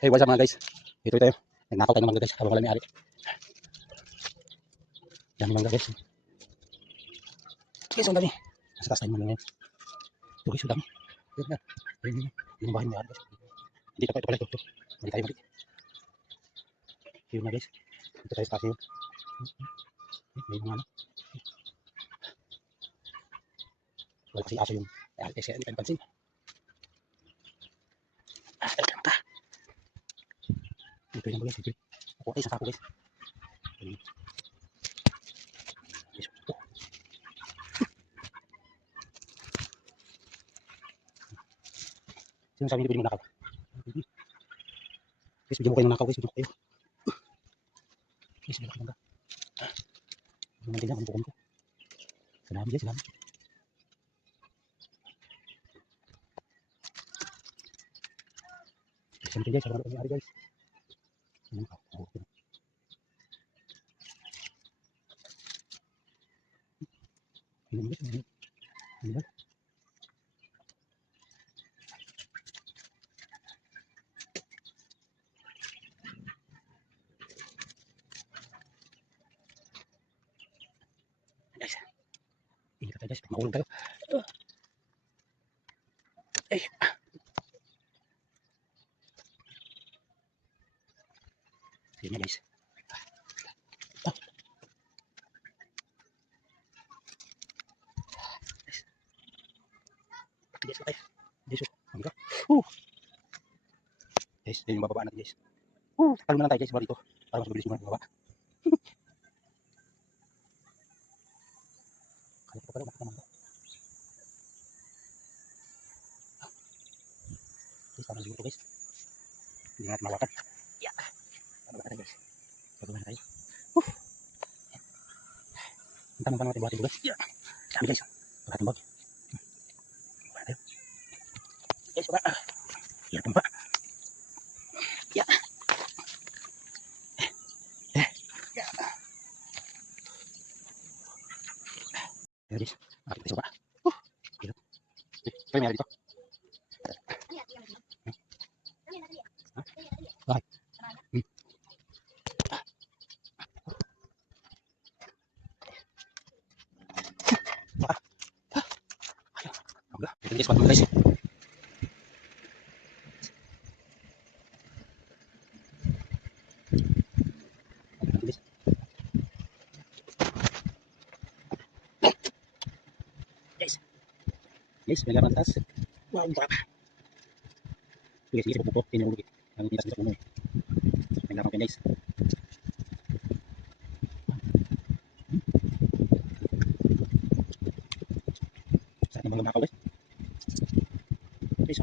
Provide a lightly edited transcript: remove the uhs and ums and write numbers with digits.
Hey, what's up mga guys? Ito tayo. Nagnakaw tayo ng mangga guys. Habang wala may-ari. Dami mangga guys. Guys, ang dami. Nasa taas tayo mangga ngayon. Ito guys, ang dami. Ayun na. Ayun na. Yun yung bahay may-ari guys. Hindi pa ito pala ito. Mali tayo mali. Yun na guys. Ito tayo sa taas yun. May mga ano. Wala kasi aso yung may-ari kasi hindi tayo pansin. Ito yung mga guys. Ako ay sa sako guys. Sino sabi hindi pwede mo nakaw? Guys, bigyan mo kayo ng nakaw guys. Bigyan mo kayo. Guys, bigyan mo kayo ng nakaw. Yung mantin lang, pukon ko. Salamat guys, salamat. Siyempre guys, habang may-ari guys. Yung nakaw. Yun guys, yun. Yun guys. Guys, ingat tayo guys, maulog tayo. Eh, sige na guys. Guys, tayo. Guys, hanggang. Guys, yun yung bababa natin guys. Talo na lang tayo guys, baba dito. Para mas mabilis yung bababa. Kaya ko pala, bakit naman ito? Guys, parang siguro guys. Hindi natin mawakan. Yeah. Bababa natin guys. Bababa na tayo. Ang tamang pa natin buhatin guys. Yeah. Dami guys. Buhatin bag. Bababa na tayo. Guys, baba. Yeah, tumpa. Yeah. Ayan guys, nakakita tayo sa baba. Hirap. Kaya may dito. Bakit? Baka. Hangga. Ito guys, patong guys. Guys, may laban taas. Wow, ang sarap. Guys, sige sa pupo. Tinulog. Ang titas sa puno eh. May laban kayo guys. Sarap ng mga makaw guys. Guys,